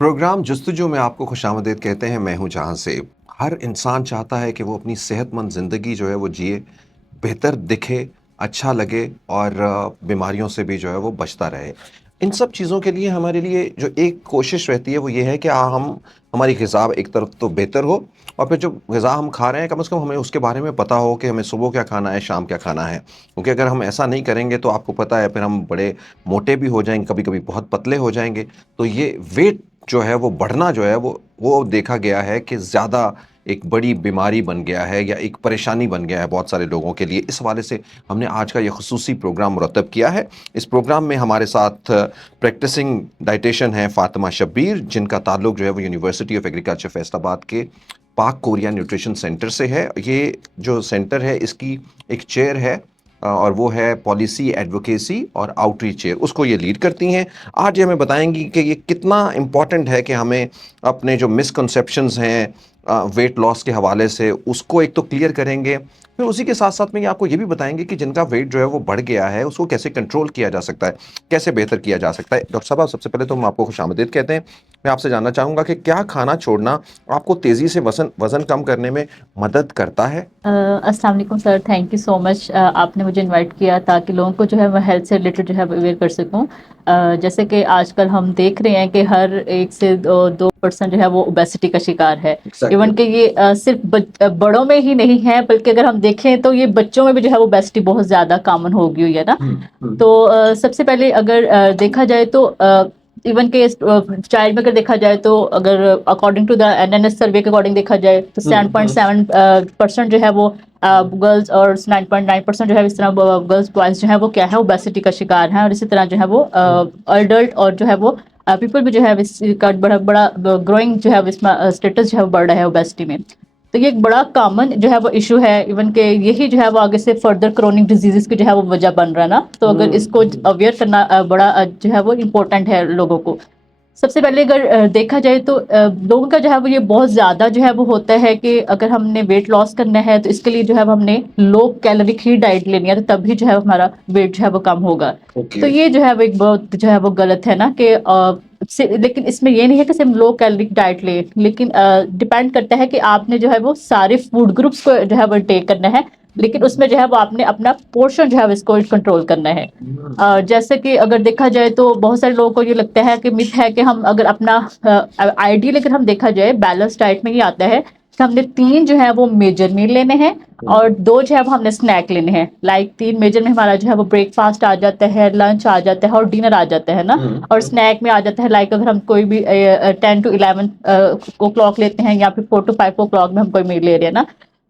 Programme जस्तुजू में आपको खुशामदीद कहते हैं। मैं हूं जहां से हर इंसान चाहता है कि वो अपनी सेहतमंद ज़िंदगी जो है वो जिए, बेहतर दिखे, अच्छा लगे और बीमारियों से भी जो है वो बचता रहे। इन सब चीज़ों के लिए हमारे लिए जो एक कोशिश रहती है वो ये है कि हम हमारी ग़िज़ा एक तरफ तो बेहतर हो और फिर जो ग़िज़ा हम खा रहे हैं कम से कम हमें उसके बारे में पता हो कि हमें सुबह क्या खाना है, शाम क्या खाना है। क्योंकि अगर हम ऐसा नहीं करेंगे तो आपको पता है फिर हम बड़े मोटे भी हो जाएँगे, कभी-कभी बहुत पतले हो जाएँगे। तो ये वेट जो है वो बढ़ना जो है वो देखा गया है कि ज़्यादा एक बड़ी बीमारी बन गया है या एक परेशानी बन गया है बहुत सारे लोगों के लिए। इस हवाले से हमने आज का ये ख़ुसूसी प्रोग्राम मुरतब किया है। इस प्रोग्राम में हमारे साथ प्रैक्टिसिंग डाइटिशियन हैं फ़ातिमा शब्बीर, जिनका ताल्लुक जो है वो यूनिवर्सिटी ऑफ एग्रीकल्चर फैसलाबाद के पाक कोरिया न्यूट्रिशन सेंटर से है। ये जो सेंटर है इसकी एक चेयर है और वो है पॉलिसी एडवोकेसी और आउटरीच चेयर, उसको ये लीड करती हैं। आज ये हमें बताएंगी कि ये कितना इम्पॉर्टेंट है कि हमें अपने जो मिसकंसेप्शंस हैं वेट लॉस के हवाले से उसको एक तो क्लियर करेंगे, फिर उसी के साथ साथ में ये आपको ये भी बताएंगे कि जिनका वेट जो है वो बढ़ गया है उसको कैसे कंट्रोल किया जा सकता है, कैसे बेहतर किया जा सकता है। डॉक्टर साहब, सबसे पहले तो हम आपको खुशामदीद कहते हैं। मैं आपसे जानना चाहूँगा कि क्या खाना छोड़ना आपको तेज़ी से वज़न कम करने में मदद करता है? अस्सलाम वालेकुम sir, thank you so much. आपने मुझे इनवाइट किया ताकि लोगों को जो है मैं हेल्थ से रिलेटेड जो है अवेयर कर सकूं। जैसे कि आजकल हम देख रहे हैं कि हर 1 से 2% जो है वो ओबेसिटी का शिकार है। एग्जैक्टली। इवन कि ये सिर्फ बड़ों में ही नहीं है, बल्कि अगर हम देखें तो ये बच्चों में भी जो है वो ओबेसिटी बहुत ज़्यादा कॉमन हो गई हुई है ना। तो सबसे पहले अगर देखा जाए तो इवन के चाइल्ड में अगर देखा जाए तो अगर अकॉर्डिंग टू द एनएनएस सर्वे के अकॉर्डिंग देखा जाए तो 7.7% जो है वो गर्ल्स और 9.9% जो है इस तरह गर्ल्स बॉयज जो है वो क्या है ओबेसिटी का शिकार है। और इसी तरह जो है वो अडल्ट और जो है वो पीपल भी जो है इसका बड़ा बड़ा ग्रोइंग जो है इसमें स्टेटस जो है वो बढ़ रहा है ओबेसिटी में। तो ये एक बड़ा कॉमन जो है वो इशू है। इवन के यही जो है वो आगे से फर्दर क्रोनिक डिजीजेस की जो है वो वजह बन रहा है ना। तो अगर इसको अवेयर करना बड़ा जो है वो इम्पोर्टेंट है लोगों को। सबसे पहले अगर देखा जाए तो लोगों का जो है वो ये बहुत ज़्यादा जो है वो होता है कि अगर हमने वेट लॉस करना है तो इसके लिए जो है हमने लो कैलोरिक ही डाइट लेनी है, तो तभी जो है हमारा वेट जो है वो कम होगा। तो ये जो है वो एक बहुत जो है वो गलत है ना कि लेकिन इसमें ये नहीं है कि सिर्फ लो कैलोरिक डाइट ले, लेकिन डिपेंड करता है कि आपने जो है वो सारे फूड ग्रुप्स को जो है वो टेक करना है, लेकिन उसमें जो है वो आपने अपना पोर्शन जो है इसको कंट्रोल करना है। जैसे कि अगर देखा जाए तो बहुत सारे लोगों को ये लगता है कि मिथ है कि हम अगर अपना आइडियल अगर हम देखा जाए बैलेंस डाइट में ये आता है कि हमने 3 जो है वो मेजर मील लेने हैं और 2 जो है वो हमने स्नैक लेने हैं। लाइक 3 मेजर में हमारा जो है वो ब्रेकफास्ट आ जाता है, लंच आ जाता है और डिनर आ जाता है ना। और स्नैक में आ जाता है लाइक अगर हम कोई भी 10 to 11 ओ क्लॉक लेते हैं या फिर 4 to 5 o'clock में हम कोई मील ले रहे हैं ना।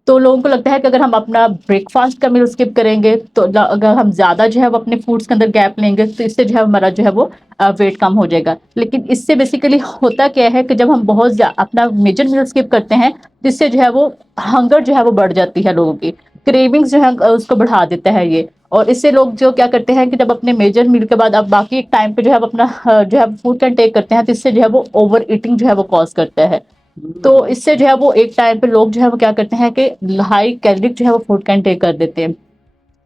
तो लोगों को लगता है कि अगर हम अपना ब्रेकफास्ट का मील स्किप करेंगे तो अगर हम ज़्यादा जो है वो अपने फूड्स के अंदर गैप लेंगे तो इससे जो है हमारा जो है वो वेट कम हो जाएगा। लेकिन इससे बेसिकली होता क्या है कि जब हम बहुत अपना मेजर मील स्किप करते हैं तो इससे जो है वो हंगर जो है वो बढ़ जाती है लोगों की। क्रेविंग्स जो है उसको बढ़ा देता है ये। और इससे लोग जो क्या करते हैं कि जब अपने मेजर मील के बाद अब बाकी एक टाइम पे जो है अपना जो है फूड का टेक करते हैं तो इससे जो है वो ओवर ईटिंग जो है वो कॉज करता है। तो इससे जो है वो एक टाइम पे लोग जो है वो क्या करते हैं कि हाई कैलोरिक जो है वो फूड का इनटेक कर देते हैं।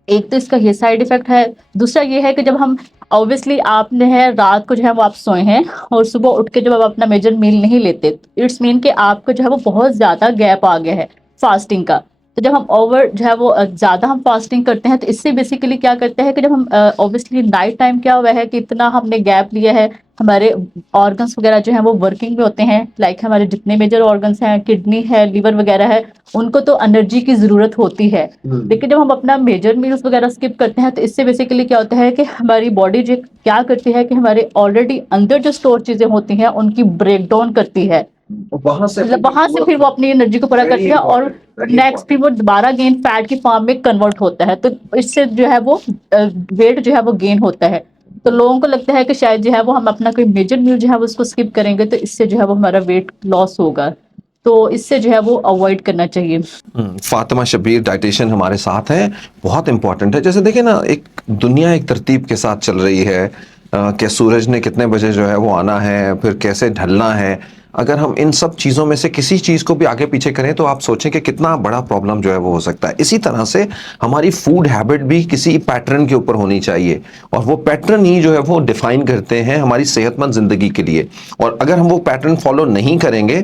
एक तो इसका ये साइड इफेक्ट है। दूसरा ये है कि जब हम ऑब्वियसली आपने है रात को जो है वो आप सोए हैं और सुबह उठ के जब आप अपना मेजर मील नहीं लेते, इट्स मीन कि आपको जो है वो बहुत ज़्यादा गैप आ गया है फास्टिंग का। तो जब हम ओवर जो है वो ज़्यादा हम फास्टिंग करते हैं तो इससे बेसिकली क्या करते हैं कि जब हम ऑब्वियसली नाइट टाइम क्या हुआ है कि इतना हमने गैप लिया है, हमारे ऑर्गन्स वगैरह जो हैं वो वर्किंग में होते हैं। लाइक हमारे जितने मेजर ऑर्गन्स हैं, किडनी है, लिवर वगैरह है, उनको तो एनर्जी की ज़रूरत होती है। लेकिन जब हम अपना मेजर मील्स वगैरह स्किप करते हैं तो इससे बेसिकली क्या होता है कि हमारी बॉडी जो क्या करती है कि हमारे ऑलरेडी अंदर जो स्टोर चीज़ें होती हैं उनकी ब्रेक डाउन करती है। मतलब वहां से फिर वो अपनी एनर्जी को पूरा करती है और नेक्स्ट फिर वो दोबारा गेन फैट की फॉर्म में कन्वर्ट होता है। तो इससे जो है वो वेट जो है वो गेन होता है। तो लोगों को लगता है कि शायद जो है वो हम अपना कोई मेजर मील जो है वो उसको स्किप करेंगे तो इससे जो है वो हमारा वेट लॉस होगा। तो इससे जो है वो अवॉइड करना चाहिए। फातिमा शब्बीर डाइटिशियन हमारे साथ हैं। बहुत इंपॉर्टेंट है। जैसे देखिए ना, एक दुनिया एक तरतीब के साथ चल रही है कि सूरज ने कितने बजे जो है वो आना है, फिर कैसे ढलना है। अगर हम इन सब चीज़ों में से किसी चीज़ को भी आगे पीछे करें तो आप सोचें कि कितना बड़ा प्रॉब्लम जो है वो हो सकता है। इसी तरह से हमारी फूड हैबिट भी किसी पैटर्न के ऊपर होनी चाहिए, और वो पैटर्न ही जो है वो डिफाइन करते हैं हमारी सेहतमंद ज़िंदगी के लिए। और अगर हम वो पैटर्न फॉलो नहीं करेंगे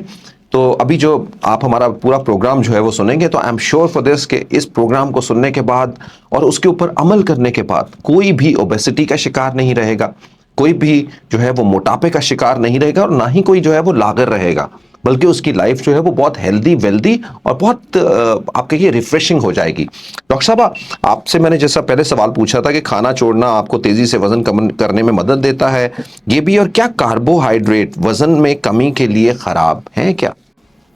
तो अभी जो आप हमारा पूरा प्रोग्राम जो है वो सुनेंगे तो I am sure for this कि इस प्रोग्राम को सुनने के बाद और उसके ऊपर अमल करने के बाद कोई भी ओबेसिटी का शिकार नहीं रहेगा, कोई भी जो है वो मोटापे का शिकार नहीं रहेगा, और ना ही कोई जो है वो लागर रहेगा, बल्कि उसकी लाइफ जो है वो बहुत हेल्दी वेल्दी और बहुत आप कहिए रिफ्रेशिंग हो जाएगी। डॉक्टर साहब, आपसे मैंने जैसा पहले सवाल पूछा था कि खाना छोड़ना आपको तेजी से वजन कम करने में मदद देता है, ये भी, और क्या कार्बोहाइड्रेट वजन में कमी के लिए खराब है क्या?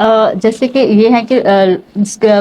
जैसे कि ये है कि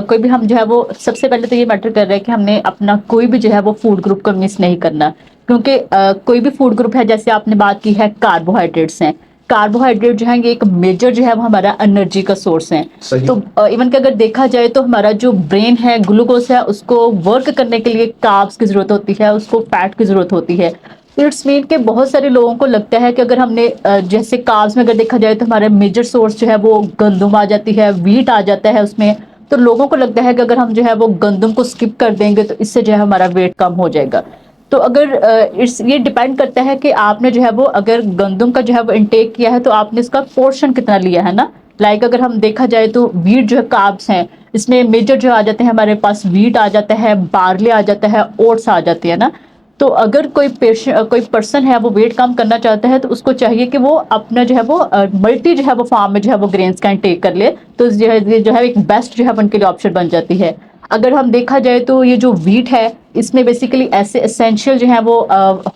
कोई भी हम जो है वो सबसे पहले तो ये मैटर कर रहा है कि हमने अपना कोई भी जो है वो फूड ग्रुप को मिस नहीं करना, क्योंकि कोई भी फूड ग्रुप है, जैसे आपने बात की है कार्बोहाइड्रेट्स हैं, कार्बोहाइड्रेट जो है ये एक मेजर जो है वो हमारा एनर्जी का सोर्स है। तो इवन कि अगर देखा जाए तो हमारा जो ब्रेन है, ग्लूकोज है, उसको वर्क करने के लिए कार्ब्स की जरूरत होती है, उसको फैट की जरूरत होती है। इट्स मीन कि बहुत सारे लोगों को लगता है कि अगर हमने जैसे कार्ब्स में अगर देखा जाए तो हमारा मेजर सोर्स जो है वो गंदम आ जाती है, व्हीट आ जाता है उसमें। तो लोगों को लगता है कि अगर हम जो है वो गंदम को स्किप कर देंगे तो इससे जो है हमारा वेट कम हो जाएगा। तो अगर इट्स ये डिपेंड करता है कि आपने जो है वो अगर गंदम का जो है वो इनटेक किया है तो आपने इसका पोर्शन कितना लिया है ना। लाइक अगर हम देखा जाए तो व्हीट जो है कार्ब्स हैं, इसमें मेजर जो आ जाते हैं हमारे पास, व्हीट आ जाता है, बार्ले आ जाता है, ओट्स आ जाती है ना। तो अगर कोई पर्सन है वो वेट कम करना चाहता है तो उसको चाहिए कि वो अपना जो है वो मल्टी जो है वो फार्म में जो है वो ग्रेन्स का इंटेक कर ले, तो जो है एक बेस्ट जो है उनके लिए ऑप्शन बन जाती है। अगर हम देखा जाए तो ये जो व्हीट है इसमें बेसिकली ऐसे एसेंशियल जो है वो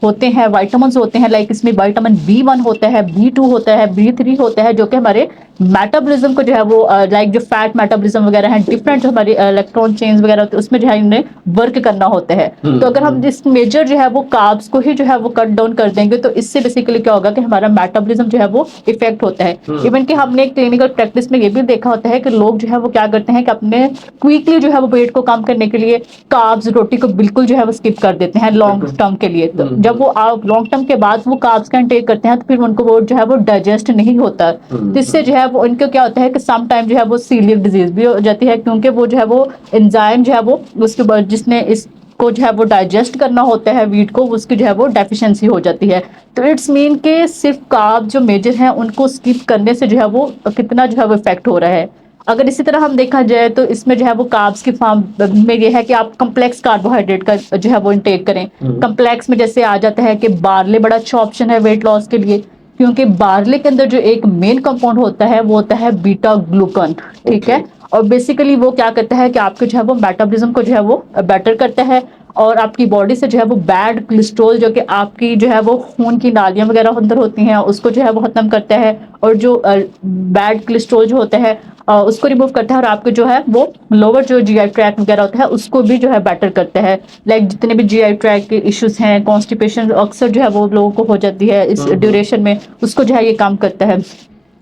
होते हैं, वाइटामिन होते हैं, लाइक इसमें विटामिन B1 होता है, B2 होता है, B3 होता है, जो कि हमारे मेटाबॉलिज्म को जो है वो लाइक जो फैट मेटाबॉलिज्म वगैरह है, डिफरेंट जो हमारी इलेक्ट्रॉन चेन्स वगैरह होते हैं उसमें जो है इन्हें वर्क करना होता है। तो अगर हम इस मेजर जो है वो कार्ब्स को ही जो है वो कट डाउन कर देंगे तो इससे बेसिकली क्या होगा कि हमारा मेटाबॉलिज्म जो है वो इफेक्ट होता है। इवन कि हमने क्लिनिकल प्रैक्टिस में ये भी देखा होता है कि लोग जो है वो क्या करते हैं कि अपने क्विकली जो है वो वेट को कम करने के लिए कार्ब्स, रोटी को बिल्कुल जो है वो स्किप कर देते हैं लॉन्ग टर्म के लिए। तो जब वो लॉन्ग टर्म के बाद वो कार्ब्स का इंटेक करते हैं तो फिर उनको वो जो है वो डाइजेस्ट नहीं होता। तो इससे जो है वो उनको क्या होता है कि सम टाइम जो है वो सीलियक डिजीज भी हो जाती है, क्योंकि वो जो है वो एंजाइम जो है वो उसके बाद जिसने इसको जो है वो डाइजेस्ट करना होता है वीट को, उसकी जो है वो डेफिशिएंसी हो जाती है। तो इट्स मीन के सिर्फ कार्ब जो मेजर हैं उनको स्किप करने से जो है वो कितना जो है वो इफेक्ट हो रहा है। अगर इसी तरह हम देखा जाए तो इसमें जो है वो कार्ब्स की फॉर्म में ये है कि आप कम्प्लेक्स कार्बोहाइड्रेट का जो है वो इंटेक करें। कम्प्लेक्स में जैसे आ जाता है कि बार्ले बड़ा अच्छा ऑप्शन है वेट लॉस के लिए, क्योंकि बार्ले के अंदर जो एक मेन कंपाउंड होता है वो होता है बीटा ग्लूकन, ठीक है। और बेसिकली वो क्या करता है कि आपके जो है वो मेटाबॉलिज्म को जो है वो बेटर करता है, और आपकी बॉडी से जो है वो बैड कोलेस्ट्रॉल जो कि आपकी जो है वो खून की नालियां वगैरह अंदर होती हैं उसको जो है वो खत्म करता है, और जो बैड कोलेस्ट्रॉल जो होता है उसको रिमूव करता है, और आपके जो है वो लोअर जो जीआई ट्रैक वगैरह होता है उसको भी जो है बेटर करता है। लाइक जितने भी जीआई ट्रैक के इश्यूज हैं, कॉन्स्टिपेशन अक्सर जो है वो लोगों को हो जाती है इस ड्यूरेशन में, उसको जो है ये काम करता है।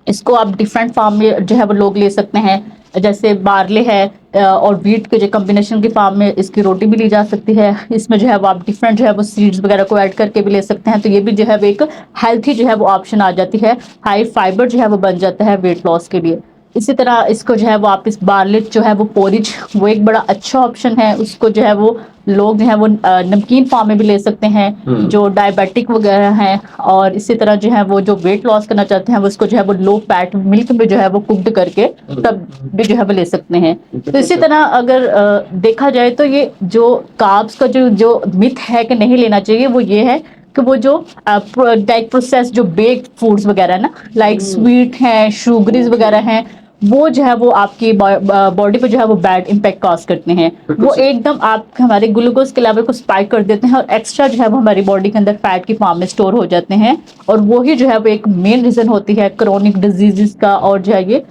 इसको आप डिफरेंट फॉर्म में जो है वो लोग ले सकते हैं, जैसे बार्ले है और व्हीट के जो कम्बिनेशन की फॉर्म में इसकी रोटी भी ली जा सकती है। इसमें जो है वो आप डिफरेंट जो है वो सीड्स वगैरह को ऐड करके भी ले सकते हैं, तो ये भी जो है वो एक हेल्थी जो है वो ऑप्शन आ जाती है, हाई फाइबर जो है वो बन जाता है वेट लॉस के लिए। इसी तरह इसको जो है वो आप इस बार्लेट जो है वो पोरिज, वो एक बड़ा अच्छा ऑप्शन है। उसको जो है वो लोग जो है वो नमकीन फॉर्म में भी ले सकते हैं जो डायबिटिक वगैरह हैं, और इसी तरह जो है वो जो वेट लॉस करना चाहते हैं वो इसको जो है वो लो फैट मिल्क में जो है वो कुक्ड करके तब भी जो है वो ले सकते हैं। तो इसी तरह अगर देखा जाए तो ये जो कार्ब्स का जो मिथ है कि नहीं लेना चाहिए वो ये है कि वो जो लाइक प्रोसेस जो बेक्ड फूड्स वगैरह है ना, लाइक स्वीट हैं, शुगरीज वगैरह हैं, वो जो है वो आपकी बॉडी पे जो है वो बैड इम्पैक्ट कॉज करते हैं। वो एकदम आप हमारे ग्लूकोज के लेवल को स्पाइक कर देते हैं और एक्स्ट्रा जो है वो हमारी बॉडी के अंदर फैट की फॉर्म में स्टोर हो जाते हैं, और वो ही जो है वो एक मेन रीजन होती है क्रोनिक डिजीजेस का, और जो है ये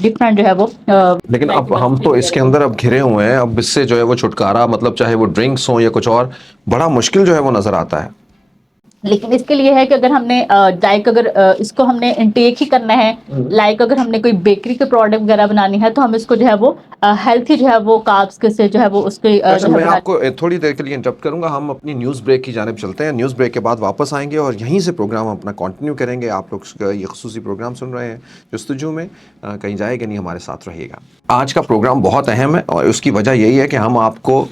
डिफरेंट जो है वो लेकिन अब हम तो इसके अंदर अब घिरे हुए हैं, अब इससे जो है वो छुटकारा, मतलब चाहे वो ड्रिंक्स हो या कुछ और, बड़ा मुश्किल जो है वो नजर आता है। लेकिन इसके लिए है कि अगर हमने लाइक अगर इसको हमने इनटेक ही करना है, लाइक अगर हमने कोई बेकरी के प्रोडक्ट वगैरह बनानी है तो हम इसको जो है वो हेल्थी जो है वो कार्ब्स के से जो है वो उसके अच्छा, जो है मैं बना। आपको थोड़ी देर के लिए इंटरप्ट करूंगा। हम अपनी न्यूज़ ब्रेक की जानिब चलते हैं। न्यूज़ ब्रेक के बाद वापस आएंगे और यहीं से प्रोग्राम हम अपना कंटिन्यू करेंगे। आप लोग ये खुसूसी प्रोग्राम सुन रहे हैं जस्तुजू में, कहीं जाएगा नहीं, हमारे साथ रहिएगा। आज का प्रोग्राम बहुत अहम है और उसकी वजह यही है कि हम आपको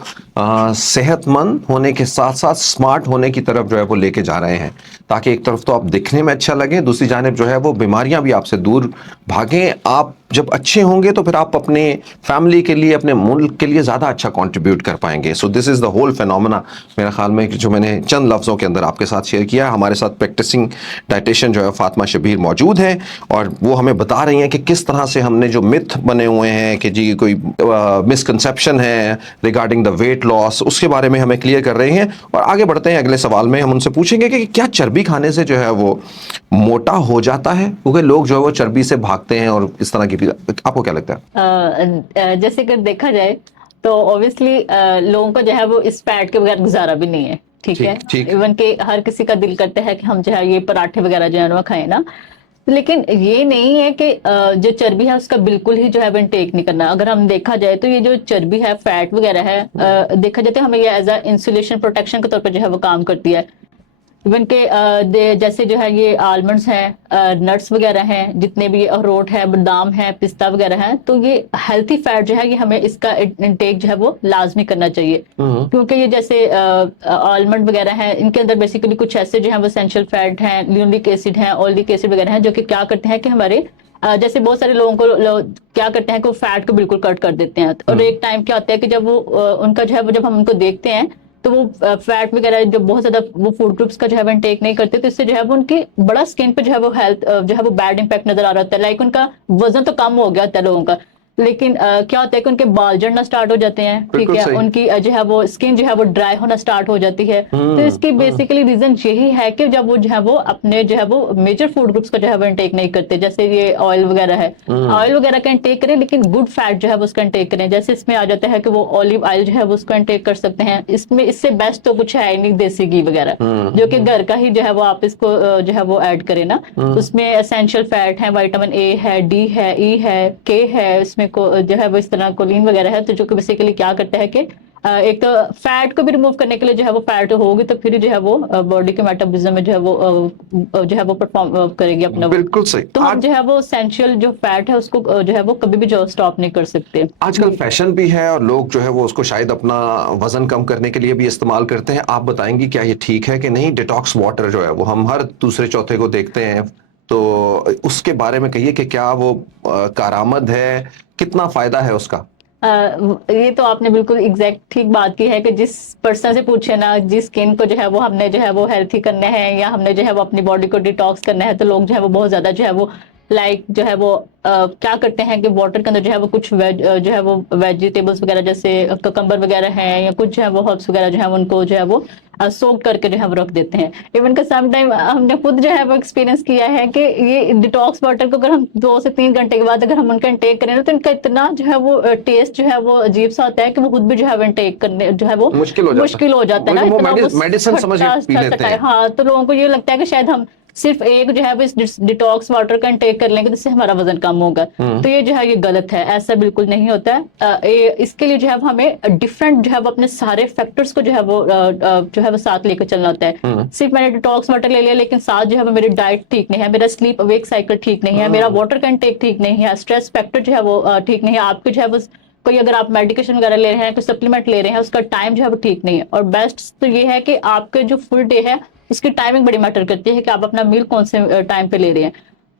सेहतमंद होने के साथ साथ स्मार्ट होने की तरफ जो है वो लेके जा रहे हैं, ताकि एक तरफ तो आप दिखने में अच्छा लगे, दूसरी जानिब जो है वो बीमारियां भी आपसे दूर भागें। आप जब अच्छे होंगे तो फिर आप अपने फैमिली के लिए, अपने मुल्क के लिए ज़्यादा अच्छा कंट्रीब्यूट कर पाएंगे। So this is the whole phenomena, मेरे ख्याल में, जो मैंने चंद लफ्ज़ों के अंदर आपके साथ शेयर किया है। हमारे साथ प्रैक्टिसिंग डाइटिशियन जो है फातिमा शबीर मौजूद हैं और वो हमें बता रही हैं कि किस तरह से हमने जो मिथ बने हुए हैं कि जी कोई मिसकंसेप्शन है रिगार्डिंग द वेट लॉस, उसके बारे में हमें क्लियर कर रहे हैं। और आगे बढ़ते हैं, अगले सवाल में हम उनसे पूछेंगे कि क्या चर्बी खाने से जो है वो मोटा हो जाता है, क्योंकि लोग जो है वो चर्बी से भागते हैं और इस तरह की। आपको क्या लगता है? जैसे कि देखा जाए तो ऑब्वियसली लोगों को जो है वो इस फैट के बगैर गुजारा भी नहीं है, ठीक है। ठीक ठीक। इवन के हर किसी का दिल करता है कि हम जो है ये पराठे वगैरह जो है ना वो खाएं ना, लेकिन ये नहीं है कि जो चर्बी है उसका बिल्कुल ही जो है इनटेक नहीं करना। अगर हम देखा जाए तो ये जो चर्बी है, फैट वगैरह है, देखा जाए तो हमें ये एज अ इंसुलेशन प्रोटेक्शन के तौर पर जो है वो काम करती है। इवन के जैसे जो है ये आलमंड्स हैं, नट्स वगैरह हैं, जितने भी अखरोट है, बादाम है, पिस्ता वगैरह है, तो ये हेल्थी फैट जो है ये हमें इसका इनटेक जो है वो लाजमी करना चाहिए। क्योंकि ये जैसे आलमंड वगैरह हैं, इनके अंदर बेसिकली कुछ ऐसे जो है वो एसेंशियल फैट हैं, ल्यूनिक एसिड हैं, ऑलिक एसिड वगैरह हैं, जो कि क्या करते हैं कि हमारे जैसे बहुत सारे लोगों को क्या करते हैं कि वो फैट को बिल्कुल कट कर देते हैं। और एक टाइम क्या होता है कि जब वो उनका जो है वो जब हम उनको देखते हैं तो वो फैट वगैरह जो बहुत ज्यादा वो फूड ग्रुप्स का जो है टेक नहीं करते, तो इससे जो है वो उनकी बड़ा स्किन पे जो है वो हेल्थ जो है वो बैड इंपैक्ट नजर आ रहा होता है। लाइक उनका वजन तो कम हो गया होता है लोगों का, लेकिन क्या होता है कि उनके बाल झड़ना स्टार्ट हो जाते हैं, ठीक बिल्कुल है, सही। उनकी जो है वो स्किन जो है वो ड्राई होना स्टार्ट हो जाती है। तो इसकी बेसिकली रीजन यही है कि जब वो जो है वो अपने जो है वो मेजर फूड ग्रुप्स का जो है वो इंटेक नहीं करते। जैसे ये ऑयल वगैरह है, ऑयल वगैरह का इंटेक करें, लेकिन गुड फैट जो है वो उसका इंटेक करें। जैसे इसमें आ जाता है कि वो ऑलिव ऑयल जो है वो उसका इंटेक कर सकते हैं। इसमें इससे बेस्ट तो कुछ है नहीं, देसी घी वगैरह जो कि घर का ही जो है वो आप इसको जो है वो ऐड करें ना। उसमें एसेंशियल फैट है, विटामिन ए है, डी है, ई है, के है, इसमें जो है वो इस तरह कोलिन वगैरह है, तो जो कि बेसिकली क्या करता है कि एक तो फैट को भी रिमूव करने के लिए जो है वो फैट होगी तो फिर जो है वो बॉडी के मेटाबॉलिज्म में जो है वो जो है वो परफॉर्म करेगी अपना वो। बिल्कुल सही। तो हम जो है वो एसेंशियल जो फैट है उसको जो है वो कभी भी जो स्टॉप नहीं कर सकते। आजकल फैशन भी है और लोग जो है वो उसको शायद अपना वजन कम करने के लिए भी इस्तेमाल करते हैं। आप बताएंगी क्या ये ठीक है कि नहीं? डिटॉक्स वाटर जो है वो हम हर दूसरे चौथे को देखते हैं, तो उसके बारे में कहिए कि क्या वो कारामद है, कितना फायदा है उसका? ये तो आपने बिल्कुल एग्जैक्ट ठीक बात की है कि जिस पर्सन से पूछे ना, जिस स्किन को जो है वो हमने जो है वो हेल्थी करना है या हमने जो है वो अपनी बॉडी को डिटॉक्स करना है, तो लोग जो है वो बहुत ज्यादा जो है वो लाइक जो है वो क्या करते हैं कि वाटर के अंदर जो है वो कुछ जो है वो वेजिटेबल्स वगैरह जैसे ककम्बर वगैरह हैं या कुछ जो है वो हर्ब्स वगैरह जो है उनको जो है वो सोक करके जो है वो रख देते हैं। इवन का सम टाइम हमने खुद जो है वो एक्सपीरियंस किया है कि ये डिटॉक्स वाटर को अगर हम 2 से 3 घंटे के बाद अगर हम उनका इंटेक करें ना, तो इनका इतना जो है वो टेस्ट जो है वो अजीब सा होता है कि वो खुद भी जो है वो इंटेक करने जो है वो मुश्किल हो जाता है ना, वो इतना वो मेडिसिन समझ के पी लेते हैं। हाँ, तो लोगों को ये लगता है कि शायद हम सिर्फ एक जो है वो इस डिटॉक्स वाटर का इंटेक कर लेंगे तो इससे हमारा वजन कम होगा। तो ये जो है ये गलत है, ऐसा बिल्कुल नहीं होता है। इसके लिए जो है हमें डिफरेंट जो है वो अपने सारे फैक्टर्स को जो है वो जो है वो साथ लेकर चलना होता है। सिर्फ मैंने डिटॉक्स वाटर ले लिया लेकिन साथ जो है वो मेरी डाइट ठीक नहीं है, मेरा स्लीप अवेक साइकिल ठीक नहीं है, मेरा वाटर का इंटेक ठीक नहीं है, स्ट्रेस फैक्टर जो है वो ठीक नहीं है, आपके जो है वो कोई अगर आप मेडिकेशन वगैरह ले रहे हैं, कोई सप्लीमेंट ले रहे हैं, उसका टाइम जो है वो ठीक नहीं है। और बेस्ट तो ये है कि आपके जो फुल डे है उसकी टाइमिंग बड़ी मैटर करती है कि आप अपना मील कौन से टाइम पे ले रहे हैं।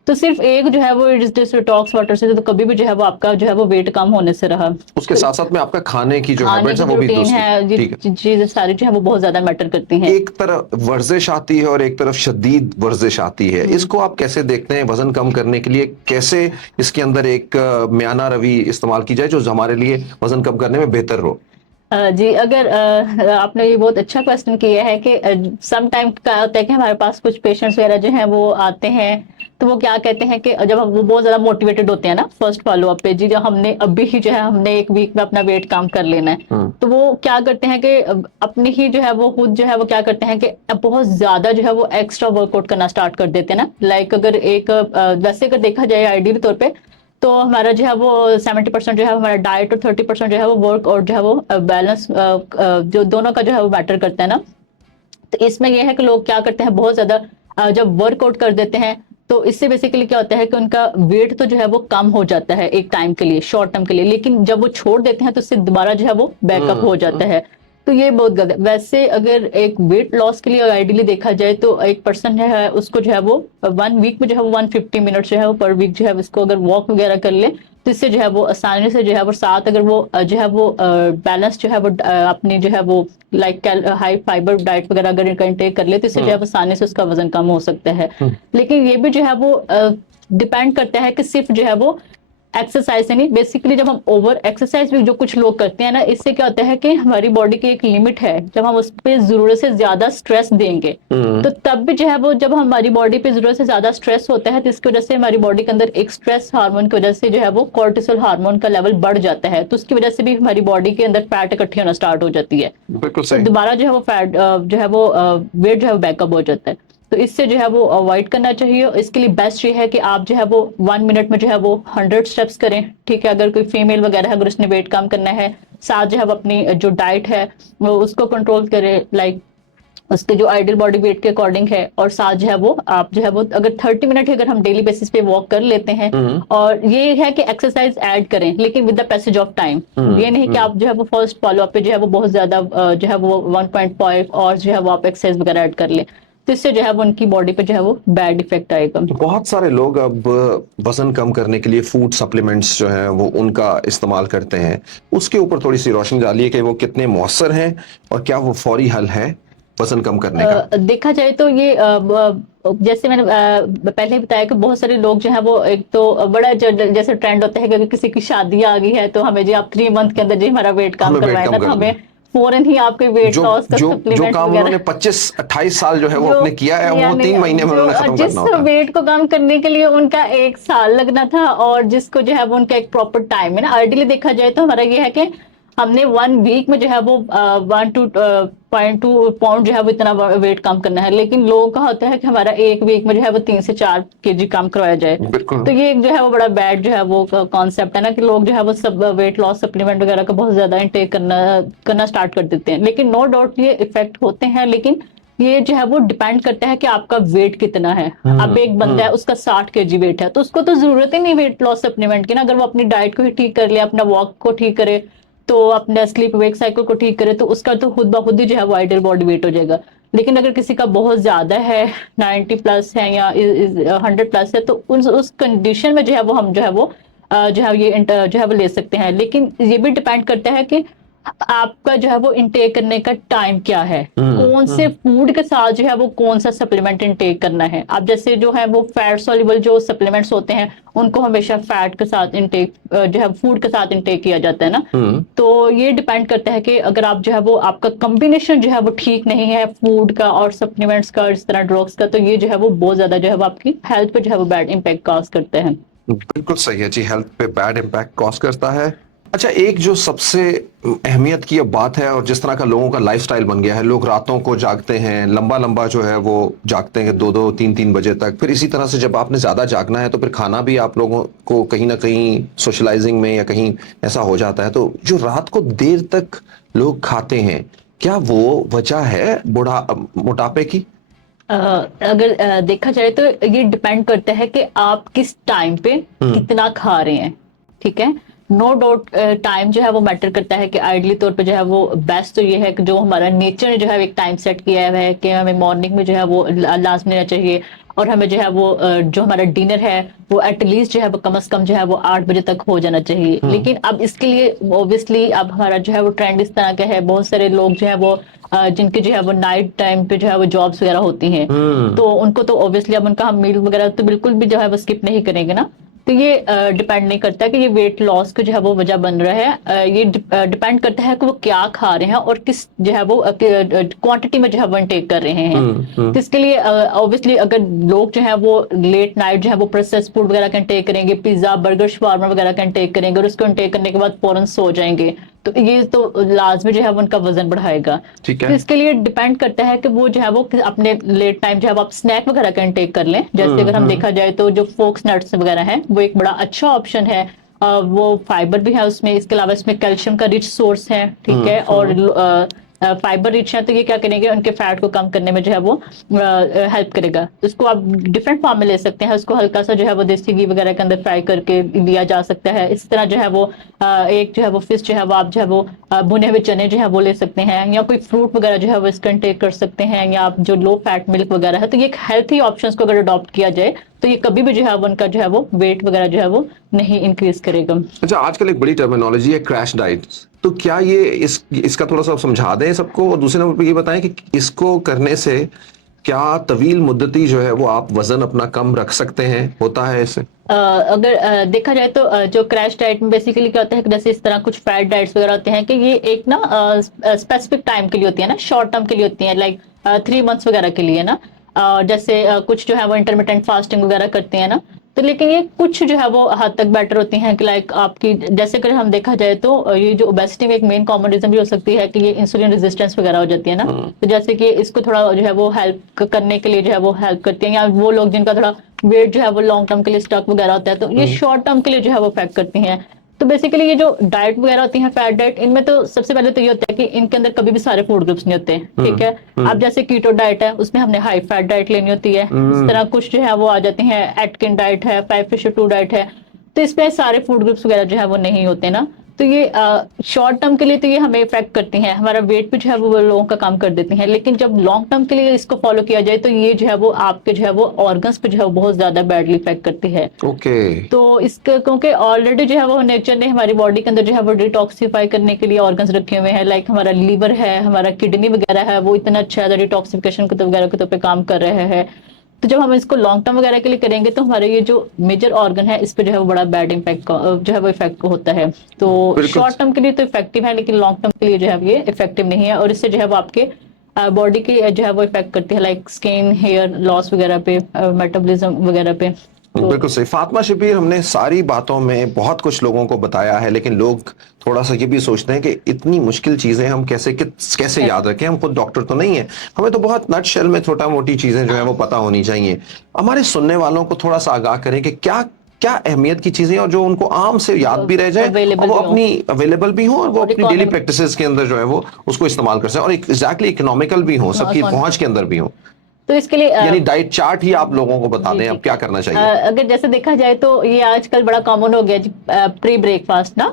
तो सिर्फ एक जो है वो डिटॉक्स वाटर से तो कभी भी जो है वो आपका जो है वो वेट कम होने से रहा। उसके साथ साथ में आपका खाने की जो खाने हैबिट्स की है जो वो भी रूटीन है, ठीक है। चीजें सारी जो है वो बहुत ज्यादा मैटर करती हैं। एक तरफ वर्जिश आती है और एक तरफ शदीद वर्जिश आती है, इसको आप कैसे देखते हैं? वजन कम करने के लिए कैसे इसके अंदर एक म्याना रवि इस्तेमाल की जाए जो हमारे लिए वजन कम करने में बेहतर हो? जी, अगर आपने ये बहुत अच्छा क्वेश्चन किया है कि सम टाइम क्या होता है कि हमारे पास कुछ पेशेंट्स वगैरह जो हैं वो आते हैं, तो वो क्या कहते हैं कि जब वो बहुत ज़्यादा मोटिवेटेड होते हैं ना फर्स्ट फॉलो-अप पे, जी जो हमने अभी ही जो है हमने 1 वीक में अपना वेट कम कर लेना है। तो वो क्या करते हैं कि अपनी ही जो है वो खुद जो है वो क्या करते हैं कि बहुत ज़्यादा जो है वो एक्स्ट्रा वर्कआउट करना स्टार्ट कर देते हैं ना। लाइक अगर एक वैसे अगर देखा जाए आइडियल तौर पे, तो हमारा जो है वो 70% जो है हमारा डाइट और 30% जो है वो वर्क और जो है वो बैलेंस जो दोनों का जो है वो मैटर करता है ना। तो इसमें यह है कि लोग क्या करते हैं बहुत ज्यादा जब वर्कआउट कर देते हैं, तो इससे बेसिकली क्या होता है कि उनका वेट तो जो है वो कम हो जाता है एक टाइम के लिए, शॉर्ट टर्म के लिए, लेकिन जब वो छोड़ देते हैं तो उससे दोबारा जो है वो बैकअप हो जाता है। तो ये बहुत गलत है। वैसे अगर एक वेट लॉस के लिए आइडियली देखा जाए तो एक पर्सन जो है उसको जो है वो 1 वीक में जो है वो 150 मिनट जो है वो पर वीक जो है उसको अगर वॉक वगैरह कर ले, तो इससे जो है वो आसानी से जो है वो साथ अगर वो जो है वो बैलेंस जो है वो अपनी जो है वो लाइक हाई फाइबर डाइट वगैरह अगर इनका इंटेक कर ले, तो इससे जो है वो आसानी से उसका वजन कम हो सकता है। लेकिन ये भी जो है वो डिपेंड करता है कि सिर्फ जो है वो एक्सरसाइज से नहीं, बेसिकली जब हम ओवर एक्सरसाइज भी जो कुछ लोग करते हैं ना, इससे क्या होता है कि हमारी बॉडी की एक लिमिट है, जब हम उस पर जरूरत से ज्यादा स्ट्रेस देंगे तो तब भी जो है वो जब हमारी बॉडी पे जरूरत से ज्यादा स्ट्रेस होता है, तो इसकी वजह से हमारी बॉडी के अंदर एक स्ट्रेस हार्मोन की वजह से जो है वो कोर्टिसोल हार्मोन का लेवल बढ़ जाता है, तो उसकी वजह से भी हमारी बॉडी के अंदर फैट इकट्ठी होना स्टार्ट हो जाती है। बिल्कुल तो सही। दोबारा जो है वो फैट जो है वो वेट जो है वो बैकअप हो जाता है। तो इससे जो है वो अवॉइड करना चाहिए। इसके लिए बेस्ट ये है कि आप जो है वो 1 मिनट में जो है वो 100 स्टेप्स करें, ठीक है। अगर कोई फीमेल वगैरह है, अगर उसने वेट कम करना है, साथ जो है वो अपनी जो डाइट है वो उसको कंट्रोल करे, लाइक उसके जो आइडियल बॉडी वेट के अकॉर्डिंग है, और साथ जो है वो आप जो है वो अगर 30 मिनट अगर हम डेली बेसिस पे वॉक कर लेते हैं, और ये है कि एक्सरसाइज ऐड करें लेकिन with the passage of time. ये नहीं कि आप जो है वो फर्स्ट फॉलो अप पे जो है वो बहुत ज्यादा जो है वो 1.5 और जो है वो आप एक्सरसाइज वगैरह ऐड कर ले, तो इससे जो है वो उनकी बॉडी पे जो है वो बैड इफेक्ट आएगा। तो बहुत सारे लोग अब वजन कम करने के लिए फूड सप्लीमेंट्स जो हैं वो उनका इस्तेमाल करते हैं। उसके ऊपर थोड़ी सी रोशनी डालिए कि वो कितने मौसर हैं और क्या वो फौरी हल है वजन कम करने का। देखा जाए तो ये जैसे मैंने पहले ही बताया कि बहुत सारे लोग जो है वो एक तो बड़ा जैसे ट्रेंड होता है कि अगर किसी की शादी आ गई है तो हमें जी आप 3 मंथ के अंदर जी हमारा वेट कम हमें वेट करवाए कम ना, तो करना हमें फौरन ही आपके वेट जो लॉस का जो जो सप्लीमेंट काम वगैरह उन्होंने 25-28 साल जो है वो जो अपने किया है वो यानी 3 महीने में जो उन्होंने खत्म जिस करना होता है। वेट को कम करने के लिए उनका 1 साल लगना था, और जिसको जो है वो उनका एक प्रॉपर टाइम है ना, आइडियली देखा जाए तो हमारा ये है कि हमने 1 वीक में जो है वो 1 to 2.2 पाउंड जो है वो इतना वेट कम करना है, लेकिन लोगों का होता है कि हमारा 1 वीक में जो है वो 3 से 4 kg कम करवाया जाए। बिल्कुल। तो ये एक जो है वो बड़ा बैड जो है वो कॉन्सेप्ट है ना, कि लोग जो है वो सब वेट लॉस सप्लीमेंट वगैरह का बहुत ज्यादा इंटेक करना स्टार्ट कर देते हैं, लेकिन नो डाउट ये इफेक्ट होते हैं, लेकिन ये जो है वो डिपेंड करता है कि आपका वेट कितना है। अब एक बंदा है उसका 60 kg वेट है, तो उसको तो जरूरत ही नहीं वेट लॉस सप्लीमेंट की ना, अगर वो अपनी डाइट को ही ठीक कर ले, अपना वॉक को ठीक करे, तो अपने स्लीप वेक साइकिल को ठीक करे, तो उसका तो खुद ब खुद ही जो है वो आइडियल बॉडी वेट हो जाएगा। लेकिन अगर किसी का बहुत ज्यादा है, 90 प्लस है या 100 प्लस है, तो उस कंडीशन में जो है वो हम जो है वो जो है ये जो है वो ले सकते हैं। लेकिन ये भी डिपेंड करता है कि आपका जो है वो इंटेक करने का टाइम क्या है, कौन से फूड के साथ जो है वो कौन सा सप्लीमेंट इंटेक करना है। अब जैसे जो है वो फैट सॉल्युबल जो सप्लीमेंट्स होते हैं उनको हमेशा फैट के साथ इंटेक जो है फूड के साथ इंटेक किया जाता है ना। तो ये डिपेंड करता है कि अगर आप जो है वो आपका कॉम्बिनेशन जो है वो ठीक नहीं है फूड का और सप्लीमेंट्स का और इस तरह ड्रग्स का, तो ये जो है वो बहुत ज्यादा जो है वो आपकी हेल्थ पे जो है वो बैड इम्पैक्ट कॉज करते हैं। बिल्कुल सही है जी, हेल्थ पे बैड इम्पैक्ट कॉज करता है। अच्छा, एक जो सबसे अहमियत की अब बात है और जिस तरह का लोगों का लाइफस्टाइल बन गया है, लोग रातों को जागते हैं, लंबा लंबा जो है वो जागते हैं 2-2, 3-3 बजे तक। फिर इसी तरह से जब आपने ज्यादा जागना है तो फिर खाना भी आप लोगों को कहीं ना कहीं सोशलाइजिंग में या कहीं ऐसा हो जाता है। तो जो रात को देर तक लोग खाते हैं, क्या वो वजह है मोटापे की? अगर देखा जाए तो ये डिपेंड करता है कि आप किस टाइम पे कितना खा रहे हैं, ठीक है। नो डाउट टाइम जो है वो मैटर करता है कि आइडली तौर पे जो है वो बेस्ट तो ये है कि जो हमारा नेचर ने जो है एक टाइम सेट किया है कि हमें मॉर्निंग में जो है वो लाजमी लेना चाहिए, और हमें जो है वो जो हमारा डिनर है वो एटलीस्ट जो है वो कम से कम जो है वो 8 बजे तक हो जाना चाहिए। लेकिन अब इसके लिए ऑब्वियसली अब हमारा जो है वो ट्रेंड इस तरह का है, बहुत सारे लोग जो है वो जिनके जो है वो नाइट टाइम पे जो है वो जॉब्स वगैरह होती हैं, तो उनको तो ऑब्वियसली अब उनका हम मील वगैरह तो बिल्कुल भी जो है वो स्किप नहीं करेंगे ना। तो ये डिपेंड नहीं करता कि ये वेट लॉस का जो है वो वजह बन रहा है। ये डिपेंड करता है कि वो क्या खा रहे हैं और किस जो है वो क्वांटिटी में जो है वो इनटेक कर रहे हैं। तो इसके लिए ऑब्वियसली अगर लोग जो है वो लेट नाइट जो है वो प्रोसेस फूड वगैरह का इनटेक करेंगे, पिज्जा बर्गर शवारमा वगैरह का इनटेक करेंगे और उसको इनटेक करने के बाद फौरन सो जाएंगे, तो ये तो लाजमी जो है वो उनका वजन बढ़ाएगा। ठीक तो है। इसके लिए डिपेंड करता है कि वो जो है वो अपने लेट टाइम जो है वो आप स्नैक वगैरह का इनटेक कर लें। जैसे अगर हम देखा जाए तो जो फोक्स नट्स वगैरह हैं वो एक बड़ा अच्छा ऑप्शन है। वो फाइबर भी है उसमें, इसके अलावा इसमें कैल्शियम का रिच सोर्स है, ठीक है, और फाइबर रिच है, तो ये क्या करेंगे उनके फैट को कम करने में जो है वो हेल्प करेगा। तो उसको आप डिफरेंट फॉर्म में ले सकते हैं, उसको हल्का सा जो है वो देसी घी वगैरह के अंदर फ्राई करके लिया जा सकता है। इस तरह जो है वो एक जो है वो फिश जो है वो आप जो है वो भुने हुए चने जो है वो ले सकते हैं, या कोई फ्रूट वगैरह जो है वो इसका इंटेक कर सकते हैं, या आप जो लो फैट मिल्क वगैरह है। तो ये हेल्थी ऑप्शंस को अगर अडॉप्ट किया जाए तो ये कभी भी जो है वो उनका जो है वो वेट वगैरह जो है वो नहीं इंक्रीज करेगा। अच्छा, आजकल एक बड़ी टर्मिनोलॉजी है क्रैश डाइट, तो क्या ये इसका थोड़ा सा समझा दें सबको, और दूसरे नंबर पे ये बताएं कि इसको करने से क्या तवील मुद्दती जो है वो आप वजन अपना कम रख सकते हैं, होता है इससे? अगर देखा जाए तो जो क्रैश डाइट में बेसिकली क्या होता है कि जैसे इस तरह कुछ फैट डाइट्स वगैरह होते हैं कि ये एक ना स्पेसिफिक टाइम के लिए होती है ना, शॉर्ट टर्म के लिए होती है, लाइक 3 मंथ्स वगैरह के लिए ना। जैसे कुछ जो है वो इंटरमिटेंट फास्टिंग वगैरह करते हैं ना, तो लेकिन ये कुछ जो है वो हद तक बेटर होती हैं कि लाइक आपकी, जैसे अगर हम देखा जाए तो ये जो ओबेसिटी में एक मेन कॉमन रीजन भी हो सकती है कि ये इंसुलिन रेजिस्टेंस वगैरह हो जाती है ना। तो जैसे कि इसको थोड़ा जो है वो हेल्प करने के लिए जो है वो हेल्प करती है, या वो लोग जिनका थोड़ा वेट जो है वो लॉन्ग टर्म के लिए स्टक वगैरह होता है, तो ये शॉर्ट टर्म के लिए जो है वो इफेक्ट करती हैं। तो बेसिकली ये जो डाइट वगैरह होती है फैट डाइट, इनमें तो सबसे पहले तो ये होता है कि इनके अंदर कभी भी सारे फूड ग्रुप्स नहीं होते, ठीक है। अब जैसे कीटो डाइट है उसमें हमने हाई फैट डाइट लेनी होती है। इस तरह कुछ जो है वो आ जाते हैं, एटकिन डाइट है, 5-2 डाइट है, तो इसमें सारे फूड ग्रुप्स वगैरह जो है वो नहीं होते ना। तो ये शॉर्ट टर्म के लिए तो ये हमें इफेक्ट करती हैं, हमारा वेट भी जो है वो लोगों का काम कर देती हैं, लेकिन जब लॉन्ग टर्म के लिए इसको फॉलो किया जाए तो ये जो है वो आपके जो है वो ऑर्गन्स पे जो है वो बहुत ज्यादा बैडली इफेक्ट करती है। ओके। तो इसका क्योंकि ऑलरेडी जो है वो नेचर ने हमारी बॉडी के अंदर जो है वो डिटॉक्सिफाई करने के लिए ऑर्गन्स रखे हुए हैं, लाइक हमारा लीवर है, हमारा किडनी वगैरह है, वो इतना अच्छा है डिटॉक्सिफिकेशन के तो वगैरह के तो पे काम कर रहे हैं। तो जब हम इसको लॉन्ग टर्म वगैरह के लिए करेंगे तो हमारे ये जो मेजर ऑर्गन है इस पे जो है वो बड़ा बैड इम्पैक्ट जो है वो इफेक्ट होता है। तो शॉर्ट टर्म के लिए तो इफेक्टिव है, लेकिन लॉन्ग टर्म के लिए जो है ये इफेक्टिव नहीं है, और इससे जो है वो आपके बॉडी की जो है वो इफेक्ट करती है, लाइक स्किन, हेयर लॉस वगैरह पे, मेटाबॉलिज्म वगैरह पे। तो बिल्कुल सही फातिमा शब्बीर, हमने सारी बातों में बहुत कुछ लोगों को बताया है, लेकिन लोग थोड़ा सा ये भी सोचते हैं कि इतनी मुश्किल चीजें हम कैसे याद रखें। हम खुद डॉक्टर तो नहीं है, हमें तो बहुत नट शेल में छोटा मोटी चीजें जो है वो पता होनी चाहिए। हमारे सुनने वालों को थोड़ा सा आगाह करें कि क्या क्या अहमियत की चीजें और जो उनको आम से याद भी रह जाए, और वो अपनी अवेलेबल भी हो, और वो अपनी डेली प्रैक्टिसेस के अंदर जो है वो उसको इस्तेमाल कर सकें, और एग्जैक्टली इकोनॉमिकल भी हो, सबकी पहुंच के अंदर भी हो। तो इसके लिए यानी डाइट चार्ट ही आप लोगों को बता दें अब क्या करना चाहिए। अगर जैसे देखा जाए तो ये आजकल बड़ा कॉमन हो गया प्री ब्रेकफास्ट ना।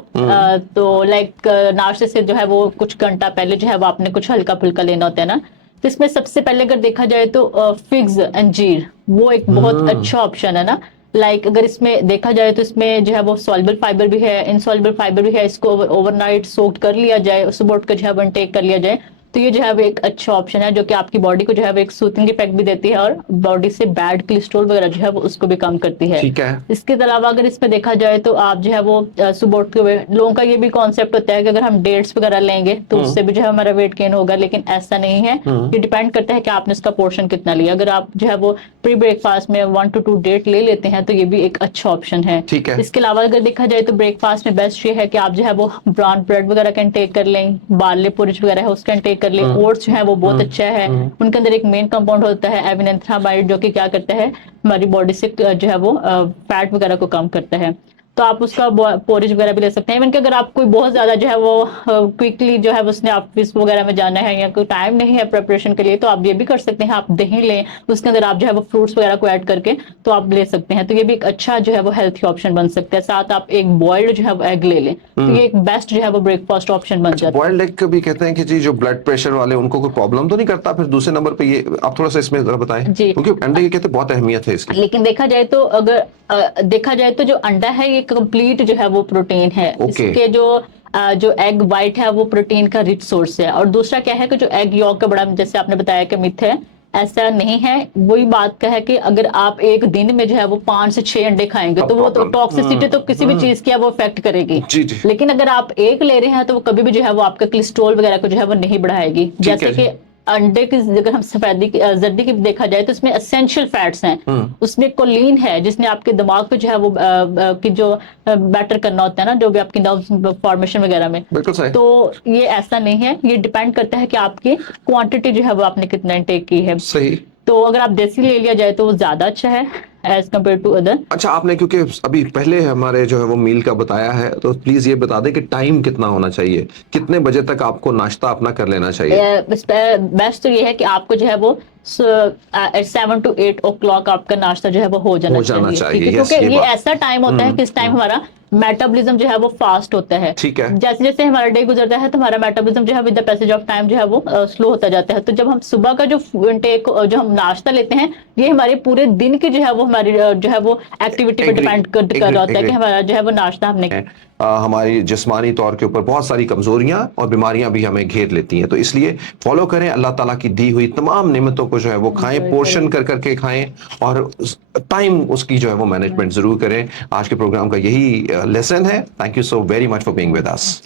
तो लाइक नाश्ते से जो है वो कुछ घंटा पहले जो है वो आपने कुछ हल्का फुल्का लेना होता है ना। तो इसमें सबसे पहले अगर देखा जाए तो फिग्स अंजीर वो एक बहुत अच्छा ऑप्शन है ना। लाइक अगर इसमें देखा जाए तो इसमें जो है वो सॉल्युबल फाइबर भी है, इनसॉल्युबल फाइबर भी है, इसको ओवरनाइट सोक्ड कर लिया जाए, सुबह उठ कर जो है वो इनटेक कर लिया जाए, तो ये जो है वो एक अच्छा ऑप्शन है जो कि आपकी बॉडी को जो है वो एक सूथिंग इफेक्ट भी देती है, और बॉडी से बैड कोलेस्ट्रॉल वगैरह जो है वो उसको भी कम करती है। ठीक है। इसके अलावा अगर इसमें देखा जाए तो आप जो है वो सुबह उठते हुए, लोगों का ये भी कॉन्सेप्ट होता है कि अगर हम डेट्स वगैरह लेंगे तो उससे भी जो है हमारा वेट गेन होगा, लेकिन ऐसा नहीं है। ये डिपेंड करता है कि आपने इसका पोर्शन कितना लिया। अगर आप जो है वो प्री ब्रेकफास्ट में 1 to 2 डेट ले लेते हैं तो ये भी एक अच्छा ऑप्शन है। ठीक है। इसके अलावा अगर देखा जाए तो ब्रेकफास्ट में बेस्ट ये है कि आप जो है वो ब्राउन ब्रेड वगैरह का इंटेक कर लें, बार्ले पोरिज वगैरह है उसका इंटेक कर लें, ओट्स जो है वो बहुत अच्छा है। उनके अंदर एक मेन कंपाउंड होता है एविनेंथ्रामाइड, जो कि क्या करता है हमारी बॉडी से जो है वो फैट वगैरह को कम करता है। तो आप उसका पोरिज वगैरह भी ले सकते हैं। इवन कि अगर आप कोई बहुत ज्यादा जो है वो क्विकली जो है उसने ऑफिस वगैरह में जाना है या कोई टाइम नहीं है प्रिपरेशन के लिए, तो आप ये भी कर सकते हैं, आप दही लें, उसके अंदर आप जो है वो फ्रूट्स वगैरह को ऐड करके तो आप ले सकते हैं। तो ये भी एक अच्छा जो है वो हेल्थी ऑप्शन बन सकता है। साथ आप एक बॉइल्ड जो है वो एग ले लें, तो ये एक बेस्ट जो है वो ब्रेकफास्ट ऑप्शन बन जाता है। बॉइल्ड एग भी कहते हैं कि जी जो ब्लड प्रेशर वाले उनको कोई प्रॉब्लम तो नहीं करता? फिर दूसरे नंबर पे ये आप थोड़ा सा इसमें जरा बताएं, क्योंकि अंडे की कहते हैं बहुत अहमियत है इसकी। लेकिन देखा जाए तो अगर देखा जाए तो जो अंडा है ये कंप्लीट जो है वो प्रोटीन है। इसके जो एग वाइट है वो प्रोटीन का रिच सोर्स है। और दूसरा क्या है कि जो एग यॉक का बड़ा, जैसे आपने बताया कि मिथ है ऐसा नहीं है। वही बात का है कि अगर आप एक दिन में जो है वो 5 से 6 अंडे खाएंगे तो वो तो प्रॉब्लम। टॉक्सिसिटी तो किसी भी चीज की है वो इफेक्ट करेगी। जी जी। लेकिन अगर आप एक ले रहे हैं तो वो कभी भी जो है वो आपका कोलेस्ट्रॉल वगैरह को जो है वो नहीं बढ़ाएगी। ठीक है जैसे जी। कि अंडे की अगर हम सफेदी की जर्दी की देखा जाए तो उसमें एसेंशियल फैट्स हैं, उसमें कोलिन है जिसने आपके दिमाग पे जो है वो की जो बेटर करना होता है ना, जो भी आपकी नर्व फॉर्मेशन वगैरह में। बिल्कुल सही। तो ये ऐसा नहीं है, ये डिपेंड करता है कि आपकी क्वांटिटी जो है वो आपने कितना इनटेक की है। सही। तो अगर आप देसी ले लिया जाए तो वो ज्यादा अच्छा है एज कम्पेयर टू अदर। अच्छा, आपने क्योंकि अभी पहले हमारे जो है वो मील का बताया है, तो प्लीज ये बता दें कि टाइम कितना होना चाहिए, कितने बजे तक आपको नाश्ता अपना कर लेना चाहिए। बेस्ट तो ये है कि आपको जो है वो 7 to 8 o'clock आपका नाश्ता जो है वो हो हो जाना जाना चाहिए। ठीक चाहिए, है, यस, क्योंकि ये ये बात। ऐसा टाइम होता है कि इस टाइम हमारा मेटाबॉलिज्म जो है वो फास्ट होता है। ठीक है। जैसे जैसे हमारा डे गुजरता है तो हमारा मेटाबॉलिज्म जो है with the passage of time जो है वो स्लो होता जाता है। तो जब हम सुबह का जो इनटेक जो हम नाश्ता लेते हैं, ये हमारे पूरे दिन की जो है वो हमारी जो है वो एक्टिविटी पर एग्री डिपेंड कर रहा होता है कि एग्री। हमारा जो है वो नाश्ता हमने। हमारी जिस्मानी तौर के ऊपर बहुत सारी कमजोरियां और बीमारियां भी हमें घेर लेती हैं, तो इसलिए फॉलो करें अल्लाह ताला की दी हुई तमाम नेमतों को जो है वो खाएं, Enjoy पोर्शन करें। कर करके खाएं, और टाइम उसकी जो है वो मैनेजमेंट जरूर करें। आज के प्रोग्राम का यही लेसन है। Thank you so very much for being with us.